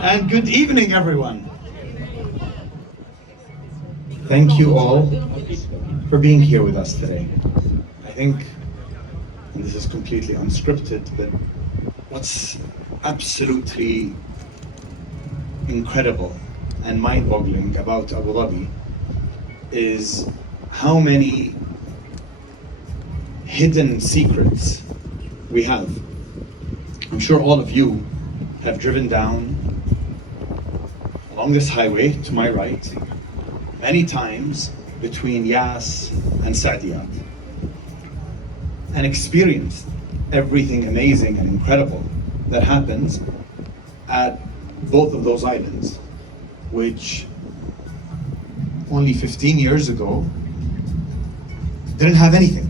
And good evening, everyone. Thank you all for being here with us today. I think, and this is completely unscripted, but what's absolutely incredible and mind-boggling about Abu Dhabi is how many hidden secrets we have. I'm sure all of you have driven down along this highway to my right many times between Yas and Saadiyat and experienced everything amazing and incredible that happens at both of those islands, which only 15 years ago didn't have anything.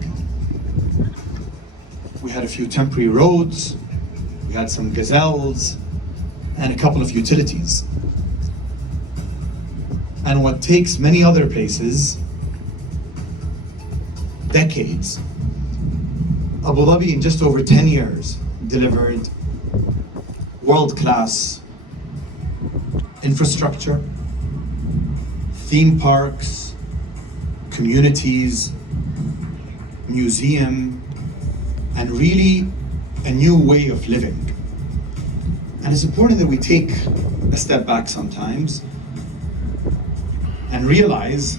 We had a few temporary roads, we had some gazelles, and a couple of utilities. And what takes many other places decades, Abu Dhabi in just over 10 years delivered world-class infrastructure, theme parks, communities, museum, and really a new way of living. And it's important that we take a step back sometimes and realize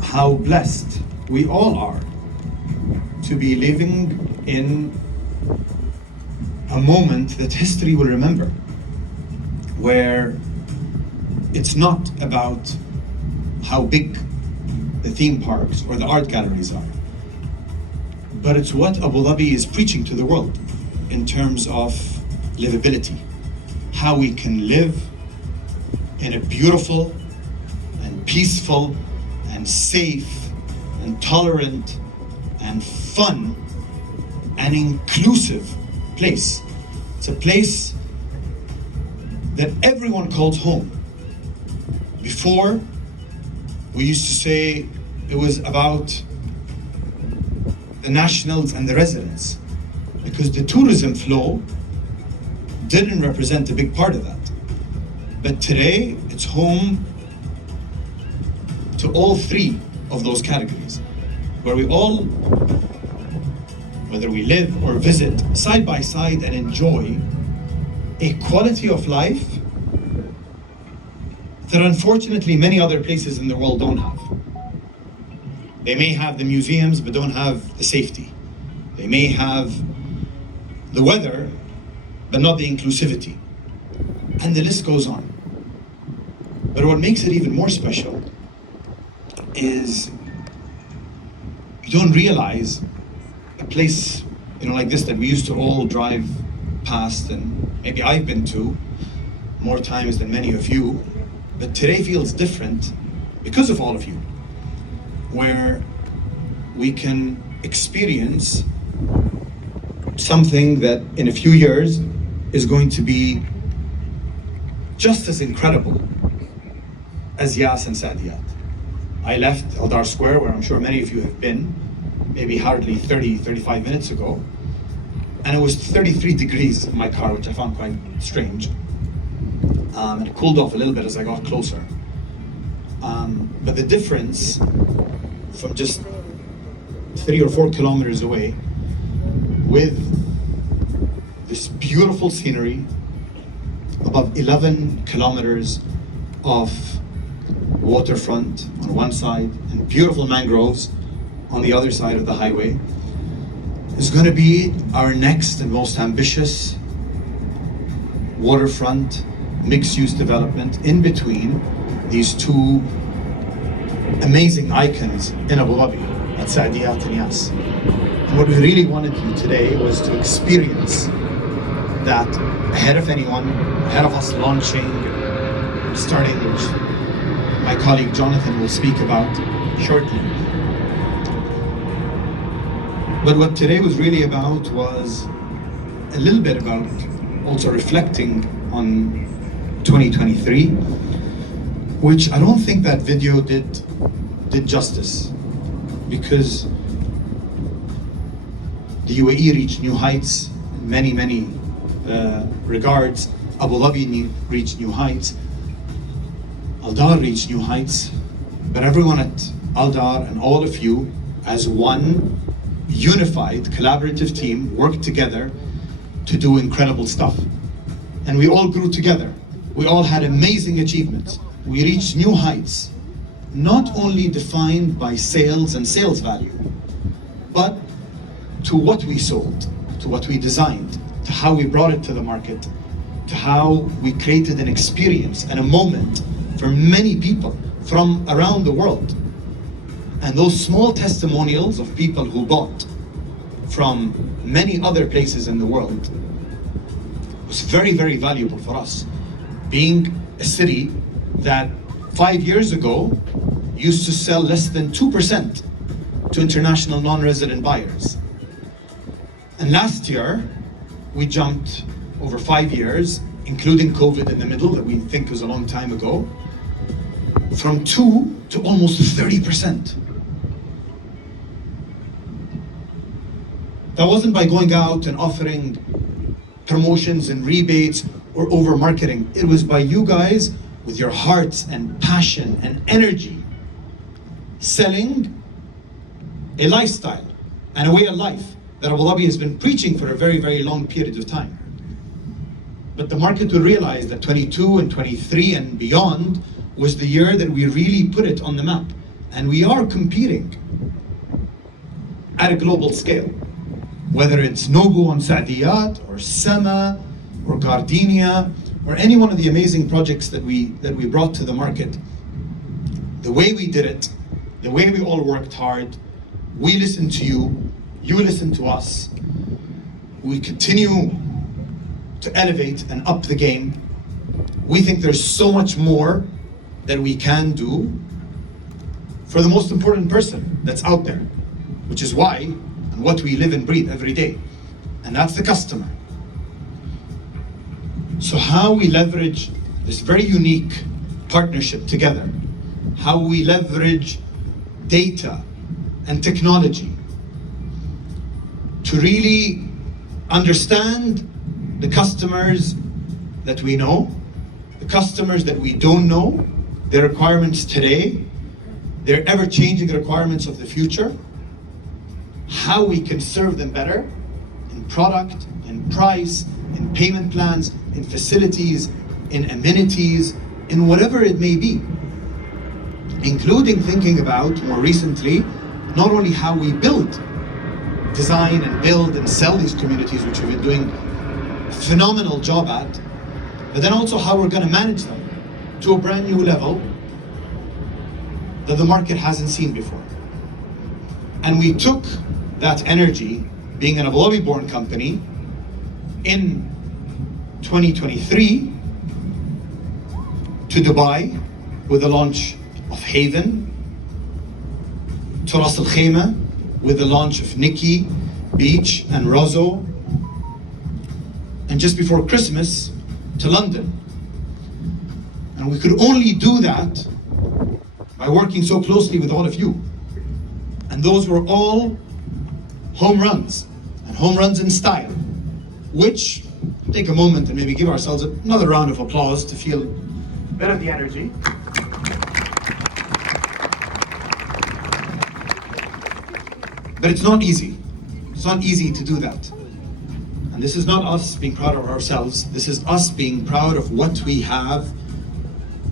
how blessed we all are to be living in a moment that history will remember, where it's not about how big the theme parks or the art galleries are, but it's what Abu Dhabi is preaching to the world in terms of livability, how we can live in a beautiful and peaceful and safe and tolerant and fun and inclusive place. It's a place that everyone calls home. Before, we used to say it was about the nationals and the residents, because the tourism flow didn't represent a big part of that. But today, it's home to all three of those categories, where we all, whether we live or visit, side by side and enjoy a quality of life that unfortunately many other places in the world don't have. They may have the museums, but don't have the safety. They may have the weather, but not the inclusivity. And the list goes on. But what makes it even more special is you don't realize a place, like this that we used to all drive past, and maybe I've been to more times than many of you, but today feels different because of all of you, where we can experience something that in a few years is going to be just as incredible as Yas and Saadiyat. I left Aldar Square, where I'm sure many of you have been, maybe hardly 35 minutes ago, and it was 33 degrees in my car, which I found quite strange. And it cooled off a little bit as I got closer. But the difference from just 3 or 4 kilometers away, with this beautiful scenery, above 11 kilometers of waterfront on one side and beautiful mangroves on the other side of the highway, is going to be our next and most ambitious waterfront mixed-use development in between these two amazing icons in Abu Dhabi, at Saadiyat and Yas. And what we really wanted you today was to experience that ahead of anyone, ahead of us launching, starting, which my colleague Jonathan will speak about shortly. But what today was really about was a little bit about also reflecting on 2023, which I don't think that video did justice, because the UAE reached new heights in many regards, Abu Dhabi reached new heights, Aldar reached new heights, but everyone at Aldar and all of you as one unified, collaborative team worked together to do incredible stuff. And we all grew together. We all had amazing achievements. We reached new heights, not only defined by sales and sales value, but to what we sold, to what we designed, to how we brought it to the market, to how we created an experience and a moment for many people from around the world. And those small testimonials of people who bought from many other places in the world was very, very valuable for us. Being a city that 5 years ago used to sell less than 2% to international non-resident buyers. And last year, we jumped over 5 years, including COVID in the middle, that we think was a long time ago, from 2 to almost 30%. That wasn't by going out and offering promotions and rebates or over marketing. It was by you guys with your hearts and passion and energy selling a lifestyle and a way of life that Abu Dhabi has been preaching for a very, very long period of time. But the market will realize that 22 and 23 and beyond was the year that we really put it on the map. And we are competing at a global scale. Whether it's Nobu on Saadiyat, or Sama, or Gardenia, or any one of the amazing projects that we brought to the market, the way we did it, the way we all worked hard, we listened to you, you listened to us, we continue to elevate and up the game. We think there's so much more that we can do for the most important person that's out there, which is why and what we live and breathe every day, and that's the customer. So how we leverage this very unique partnership together, how we leverage data and technology to really understand the customers that we know, the customers that we don't know, their requirements today, their ever-changing requirements of the future, how we can serve them better in product, in price, in payment plans, in facilities, in amenities, in whatever it may be. Including thinking about, more recently, not only how we build, design and build and sell these communities, which we've been doing a phenomenal job at, but then also how we're going to manage them to a brand new level that the market hasn't seen before. And we took that energy, being an Abu Dhabi born company, in 2023 to Dubai with the launch of Haven, to Ras Al Khaimah with the launch of Nikki, Beach and Rosso, and just before Christmas to London. And we could only do that by working so closely with all of you. And those were all home runs, and home runs in style, which, take a moment and maybe give ourselves another round of applause to feel a bit of the energy. But it's not easy. It's not easy to do that. And this is not us being proud of ourselves. This is us being proud of what we have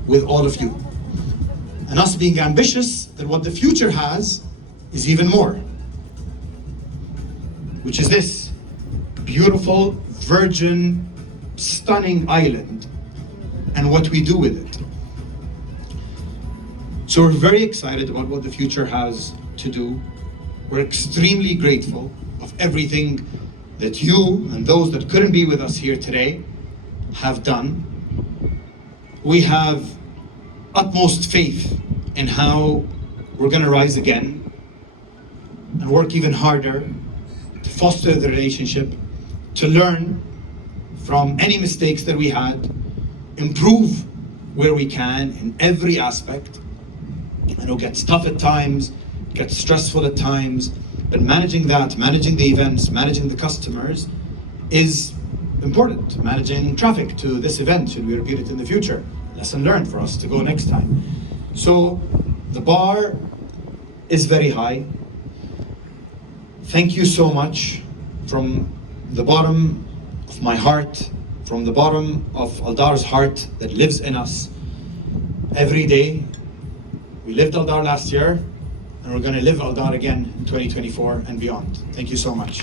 with all of you. And us being ambitious that what the future has is even more. Which is this beautiful, virgin, stunning island and what we do with it. So we're very excited about what the future has to do. We're extremely grateful of everything that you and those that couldn't be with us here today have done. We have utmost faith in how we're going to rise again and work even harder to foster the relationship, to learn from any mistakes that we had, improve where we can in every aspect. I know it gets tough at times, it gets stressful at times, but managing that, managing the events, managing the customers is important. Managing traffic to this event, should we repeat it in the future? Lesson learned for us to go next time. So the bar is very high. Thank you so much from the bottom of my heart, from the bottom of Aldar's heart that lives in us every day. We lived Aldar last year, and we're going to live Aldar again in 2024 and beyond. Thank you so much.